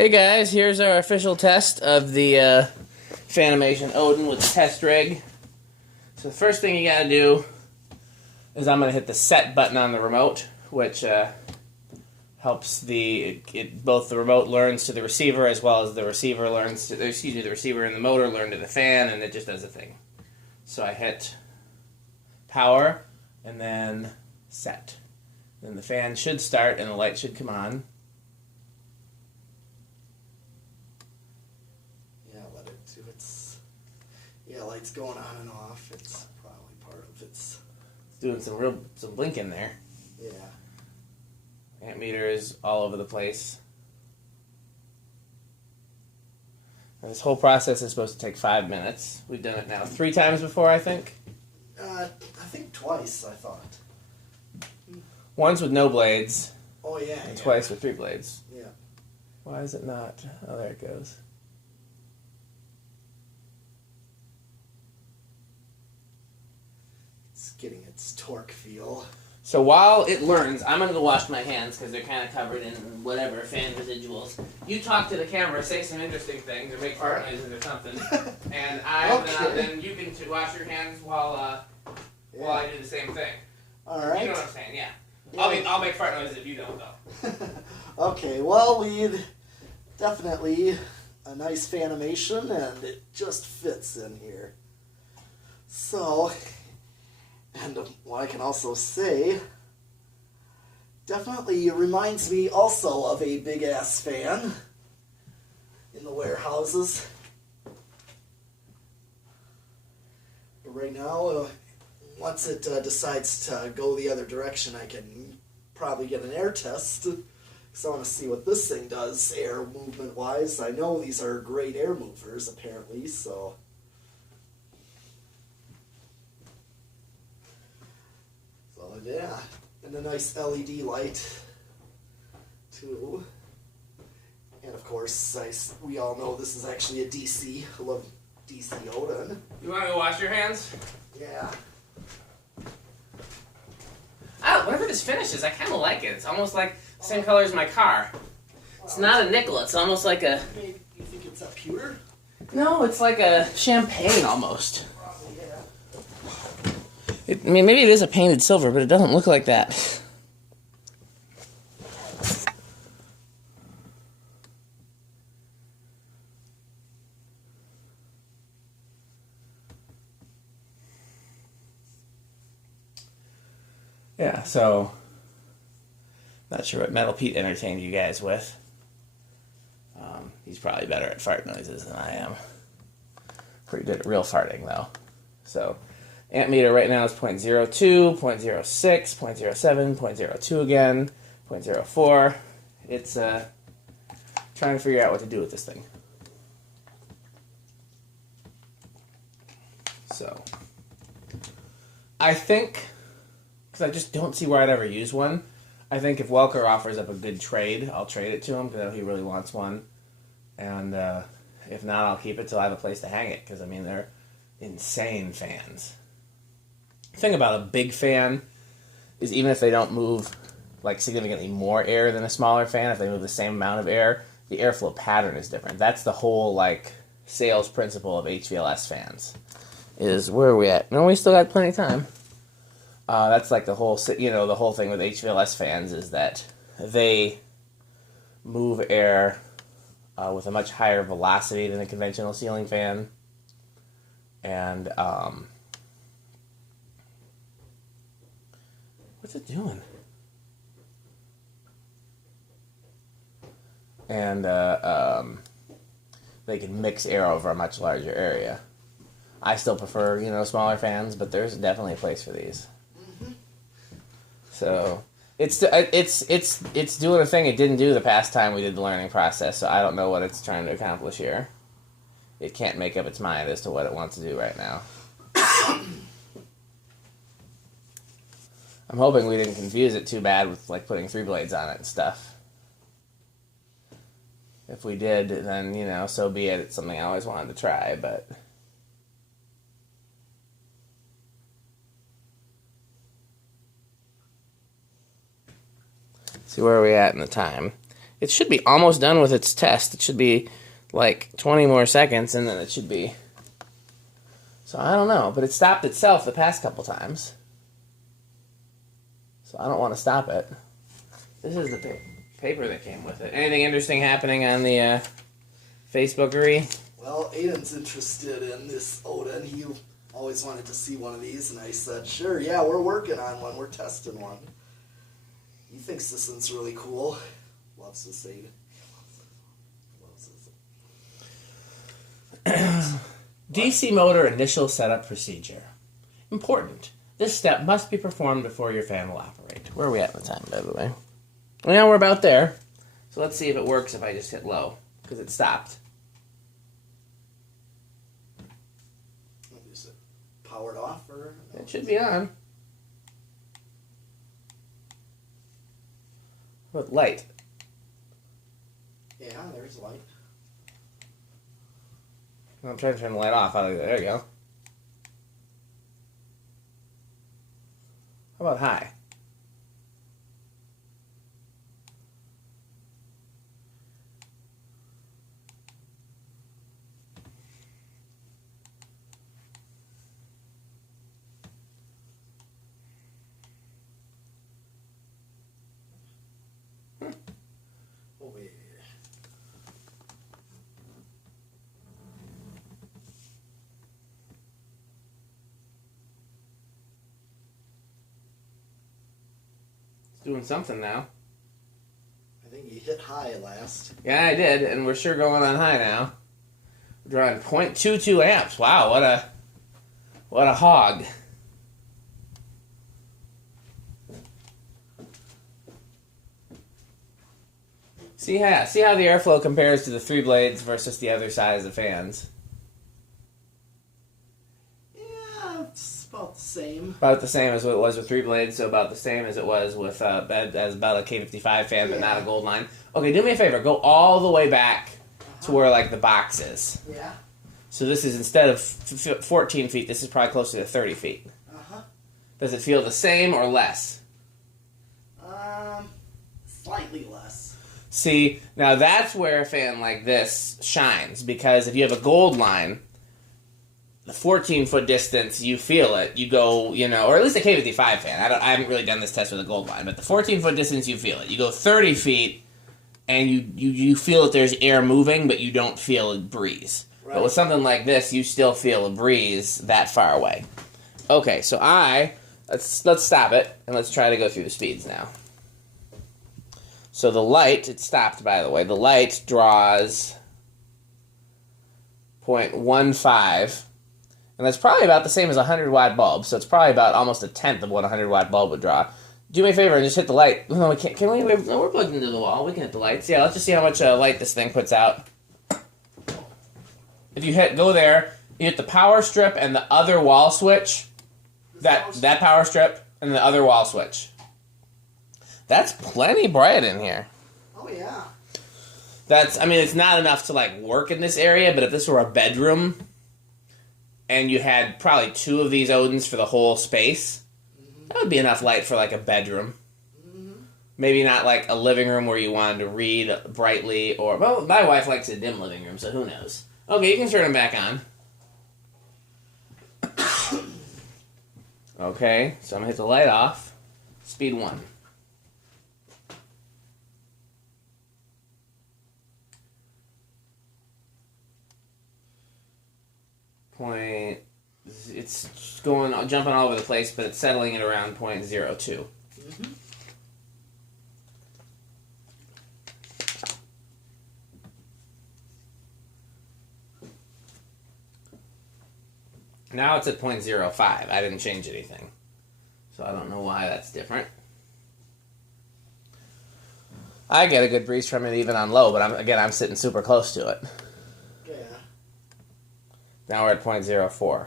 Hey guys, here's our official test of the Fanimation Odyn with the test rig. So the first thing you gotta do is I'm gonna hit the set button on the remote, which helps both the remote learns to the receiver as well as the receiver learns to, the receiver and the motor learn to the fan, and it just does a thing. So I hit power and then set. Then the fan should start and the light should come on. Yeah, lights going on and off. It's probably part of it's Doing some blinking there. Yeah. Amp meter is all over the place. And this whole process is supposed to take 5 minutes. We've done it now 3 times before, I think. I think twice. I thought. Once with no blades. Oh yeah. And twice with 3 blades. Yeah. Why is it not? Oh, there it goes. It's getting its torque feel. So while it learns, I'm going to go wash my hands because they're kind of covered in whatever fan residuals. You talk to the camera, say some interesting things, or make fart noises or something, and then you can wash your hands while I do the same thing. All right. You know what I'm saying? Yeah. I'll make fart noises if you don't, though. Okay. Well, we'd definitely a nice Fanimation, and it just fits in here. So. And what I can also say, definitely reminds me also of a big-ass fan in the warehouses. But right now, once it decides to go the other direction, I can probably get an air test. Because I want to see what this thing does air movement-wise. I know these are great air movers, apparently, so... Yeah, and a nice LED light, too. And of course, we all know this is actually a DC. I love DC Odyn. You want to go wash your hands? Yeah. Whatever this finish is, I kind of like it. It's almost like the same color as my car. It's not a nickel. It's almost like a... You think it's a pewter? No, it's like a champagne almost. Probably, yeah. I mean, maybe it is a painted silver, but it doesn't look like that. Yeah, so not sure what Metal Pete entertained you guys with. He's probably better at fart noises than I am. Pretty good at real farting, though. So... amp meter right now is 0.02, 0.06, 0.07, 0.02 again, 0.04. It's trying to figure out what to do with this thing. So, I think, because I just don't see where I'd ever use one, I think if Welker offers up a good trade, I'll trade it to him, because I know he really wants one. And if not, I'll keep it till I have a place to hang it, because, I mean, they're insane fans. The thing about a big fan is even if they don't move like significantly more air than a smaller fan, if they move the same amount of air, the airflow pattern is different. That's the whole like sales principle of HVLS fans. Is where are we at? No, we still got plenty of time. That's like the whole the whole thing with HVLS fans is that they move air with a much higher velocity than a conventional ceiling fan, and what's it doing? And they can mix air over a much larger area. I still prefer, smaller fans, but there's definitely a place for these. Mm-hmm. So it's doing a thing it didn't do the past time we did the learning process. So I don't know what it's trying to accomplish here. It can't make up its mind as to what it wants to do right now. I'm hoping we didn't confuse it too bad with like putting 3 blades on it and stuff. If we did, then, so be it. It's something I always wanted to try, but... see where are we at in the time. It should be almost done with its test. It should be like 20 more seconds, and then it should be... So I don't know, but it stopped itself the past couple times. So I don't want to stop it. This is the paper that came with it. Anything interesting happening on the Facebookery? Well, Aiden's interested in this Odyn. He always wanted to see one of these, and I said, sure, yeah, we're working on one. We're testing one. He thinks this one's really cool. Loves this Aiden. Loves this. DC motor initial setup procedure. Important. This step must be performed before your fan will operate. Where are we at in the time, by the way? Well, we're about there. So let's see if it works if I just hit low, because it stopped. Is it powered off? Or no? It should be on. What light? Yeah, there's light. I'm trying to turn the light off. There you go. How about high? Oh, yeah. It's doing something now. I think you hit high last. Yeah, I did, and we're sure going on high now. We're drawing 0.22 amps. Wow, what a hog. See how the airflow compares to the 3 blades versus the other side of the fans. Yeah, it's about the same. About the same as what it was with 3 blades, so about the same as it was with as about a K55 fan, but not a gold line. Okay, do me a favor. Go all the way back to where like the box is. Yeah. So this is, instead of 14 feet, this is probably closer to 30 feet. Uh-huh. Does it feel the same or less? Slightly less. See, now that's where a fan like this shines, because if you have a gold line, the 14-foot distance, you feel it. You go, or at least a K55 fan. I haven't really done this test with a gold line, but the 14-foot distance, you feel it. You go 30 feet, and you feel that there's air moving, but you don't feel a breeze. Right. But with something like this, you still feel a breeze that far away. Okay, so let's stop it, and let's try to go through the speeds now. So the light, it stopped, by the way. The light draws 0.15, and that's probably about the same as a 100-watt bulb, so it's probably about almost a tenth of what a 100-watt bulb would draw. Do me a favor and just hit the light. No, we can't. Can we? No, we're plugged into the wall. We can hit the lights. Yeah, let's just see how much light this thing puts out. If you go there, you hit the power strip and the other wall switch. That power strip and the other wall switch. That's plenty bright in here. Oh, yeah. It's not enough to, work in this area, but if this were a bedroom, and you had probably 2 of these Odyns for the whole space, that would be enough light for, a bedroom. Mm-hmm. Maybe not, a living room where you wanted to read brightly, or, well, my wife likes a dim living room, so who knows. Okay, you can turn them back on. Okay, so I'm going to hit the light off. Speed 1. It's jumping all over the place, but it's settling at around 0.02. Mm-hmm. Now it's at 0.05. I didn't change anything, so I don't know why that's different. I get a good breeze from it even on low, but I'm sitting super close to it. Yeah. Now we're at 0.04.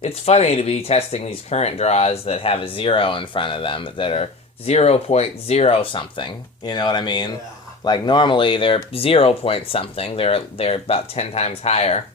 It's funny to be testing these current draws that have a 0 in front of them that are 0.0 something. You know what I mean? Yeah. Normally they're 0 point something. They're about 10 times higher,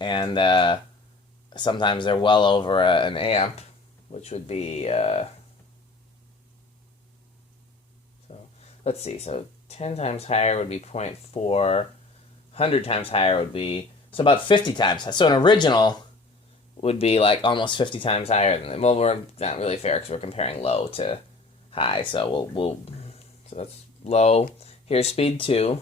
and sometimes they're well over an amp, which would be. let's see, so 10 times higher would be 0.4, 100 times higher would be, so about 50 times. So an original would be like almost 50 times higher than, well, we're not really fair because we're comparing low to high, so so that's low. Here's speed 2.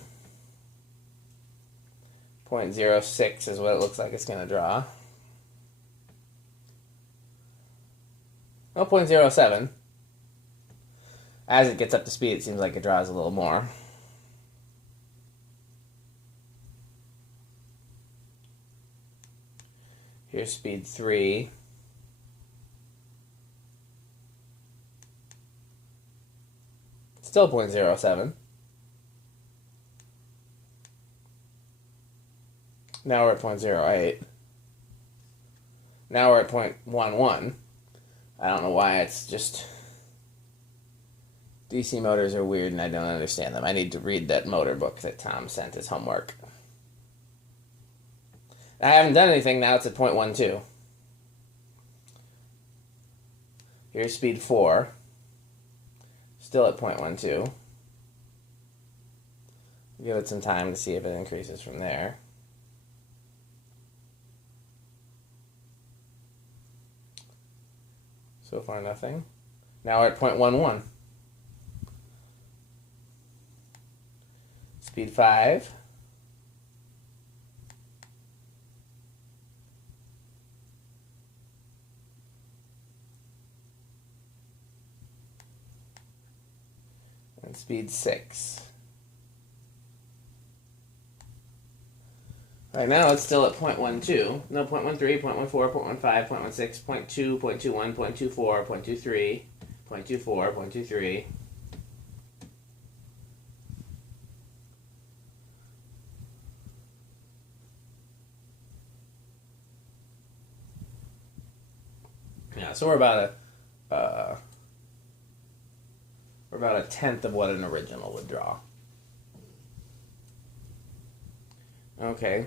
0.06 is what it looks like it's going to draw. Oh, 0.07. As it gets up to speed, it seems like it draws a little more. Here's speed 3. Still 0.07. Now we're at 0.08. Now we're at 0.11. I don't know why, it's just... DC motors are weird and I don't understand them. I need to read that motor book that Tom sent as homework. I haven't done anything, now it's at 0.12. Here's speed 4. Still at 0.12. Give it some time to see if it increases from there. So far nothing. Now we're at 0.11. Speed 5. And speed 6. Right now it's still at 0.12. No, 0.13, 0.14, 0.15, 0.16, 0.2, 0.21, 0.24, 0.23, 0.24, 0.23. Yeah, so we're about a tenth of what an original would draw. Okay,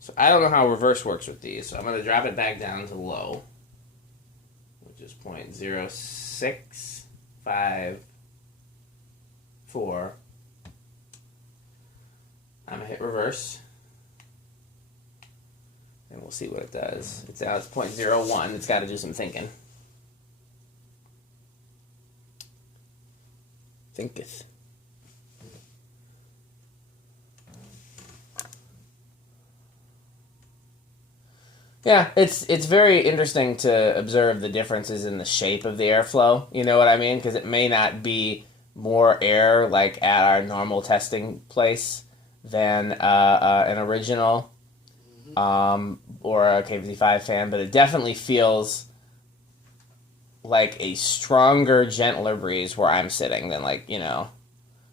so I don't know how reverse works with these, so I'm going to drop it back down to low, which is 0.0654. I'm going to hit reverse, and we'll see what it does. It's now it's 0.01. It's got to do some thinking. Thinketh. Yeah, it's very interesting to observe the differences in the shape of the airflow. You know what I mean? Because it may not be more air like at our normal testing place than an original or a K55 fan, but it definitely feels like a stronger, gentler breeze where I'm sitting than like an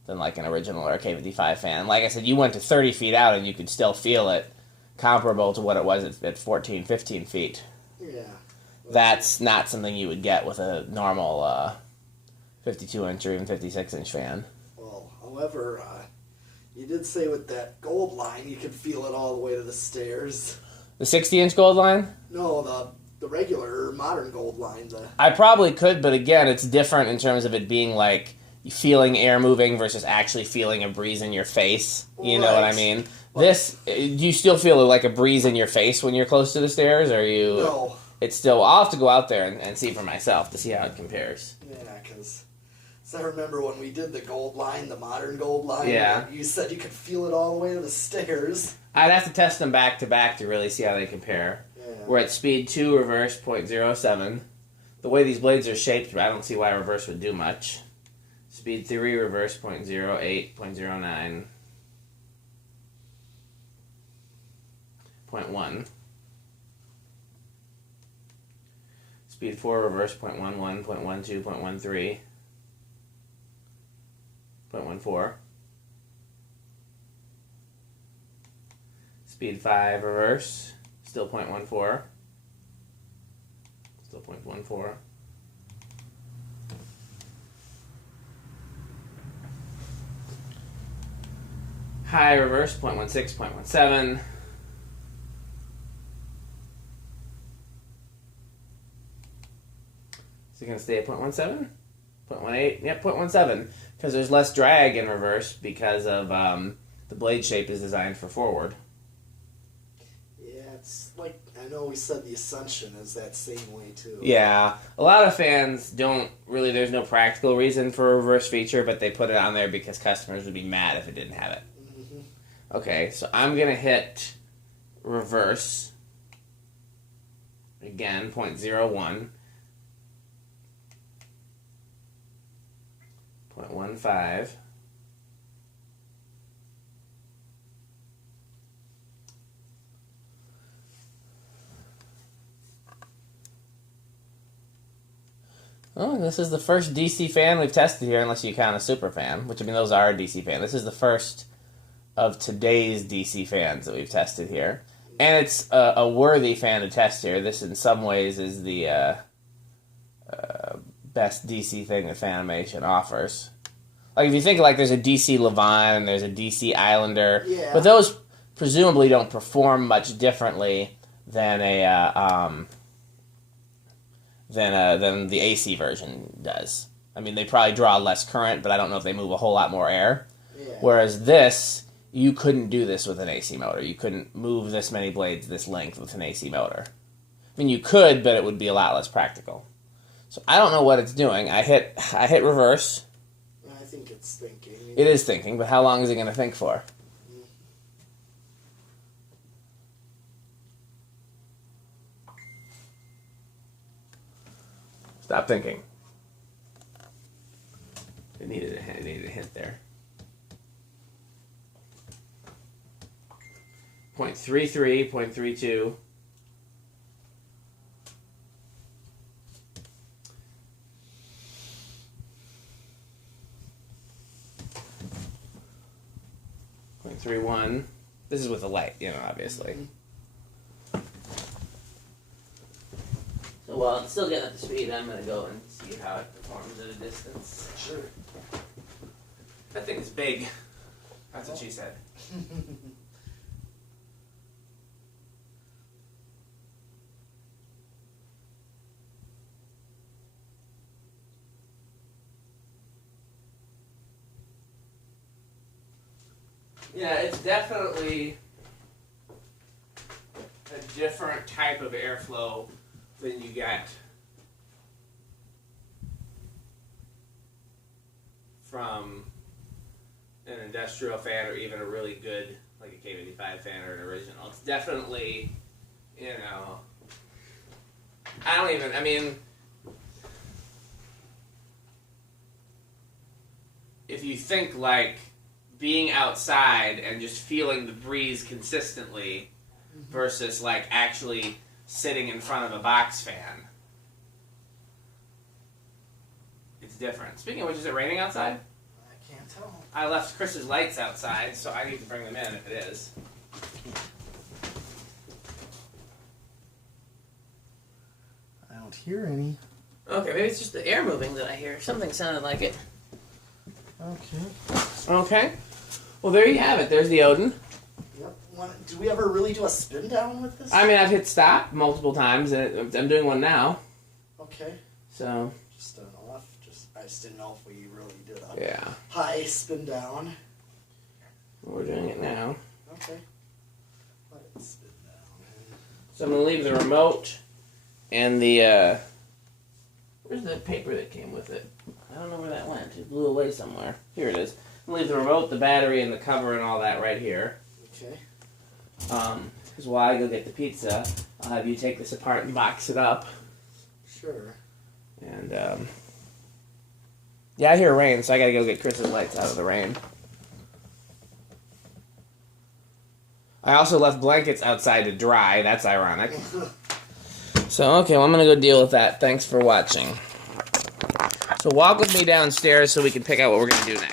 original or a K55 fan. Like I said, you went to 30 feet out and you could still feel it, comparable to what it was at 14, 15 feet. Yeah. That's not something you would get with a normal 52-inch or even 56-inch fan. Well, however, you did say with that gold line you could feel it all the way to the stairs. The 60-inch gold line? No, the regular modern gold line. I probably could, but again, it's different in terms of it being like feeling air moving versus actually feeling a breeze in your face. You know what I mean? This, do you still feel like a breeze in your face when you're close to the stairs, or you? No. It's still. I'll have to go out there and see for myself to see how it compares. Yeah, because I remember when we did the gold line, the modern gold line. Yeah. You said you could feel it all the way to the stairs. I'd have to test them back to back to really see how they compare. Yeah. We're at speed 2, reverse 0.07. The way these blades are shaped, I don't see why reverse would do much. Speed 3, reverse 0.08, 0.09. 0.1. Speed 4, reverse 0.11, 0.12, 0.13, 0.14. Speed 5, reverse, still 0.14. Still 0.14. High, reverse, 0.16, 0.17. Is it going to stay at 0.17? 0.18, yep, 0.17. Because there's less drag in reverse because of the blade shape is designed for forward. Yeah, it's like, I know we said the Ascension is that same way too. Yeah, a lot of fans don't really, there's no practical reason for a reverse feature, but they put it on there because customers would be mad if it didn't have it. Mm-hmm. Okay, so I'm going to hit reverse. Again, 0.01. 0.15. Oh, this is the first DC fan we've tested here, unless you count a super fan, which, I mean, those are a DC fan. This is the first of today's DC fans that we've tested here. And it's a worthy fan to test here. This, in some ways, is the best DC thing that Fanimation offers. Like, if you think, like, there's a DC Levine and there's a DC Islander, yeah. But those presumably don't perform much differently than than the AC version does. I mean, they probably draw less current, but I don't know if they move a whole lot more air. Yeah. Whereas this, you couldn't do this with an AC motor. You couldn't move this many blades this length with an AC motor. I mean, you could, but it would be a lot less practical. So I don't know what it's doing. I hit reverse. I think it's thinking. It is thinking, but how long is it going to think for? Stop thinking. It needed a hint there. 0.33, 0.32. .31. This is with the light, obviously. So while it's still getting up to speed, I'm going to go and see how it performs at a distance. Sure. That thing is big. That's what she said. Yeah, it's definitely a different type of airflow than you get from an industrial fan or even a really good, like a K55 fan or an original. It's definitely, I mean, if you think like being outside and just feeling the breeze consistently versus like actually sitting in front of a box fan, it's different. Speaking of which, is it raining outside? I can't tell. I left Chris's lights outside, so I need to bring them in if it is. I don't hear any. Okay, maybe it's just the air moving that I hear. Something sounded like it. Okay. Okay. Well, there you have it. There's the Odyn. Yep. Do we ever really do a spin down with this? I mean, I've hit stop multiple times, and I'm doing one now. Okay. So. Just an off. I just didn't know if we really did a high spin down. We're doing it now. Okay. Let it spin down. So I'm going to leave the remote and the, where's the paper that came with it? I don't know where that went. It blew away somewhere. Here it is. I'm going to leave the remote, the battery, and the cover and all that right here. Okay. Because while I go get the pizza, I'll have you take this apart and box it up. Sure. And, yeah, I hear rain, so I got to go get Chris's lights out of the rain. I also left blankets outside to dry. That's ironic. So, okay, well, I'm going to go deal with that. Thanks for watching. So walk with me downstairs so we can pick out what we're going to do next.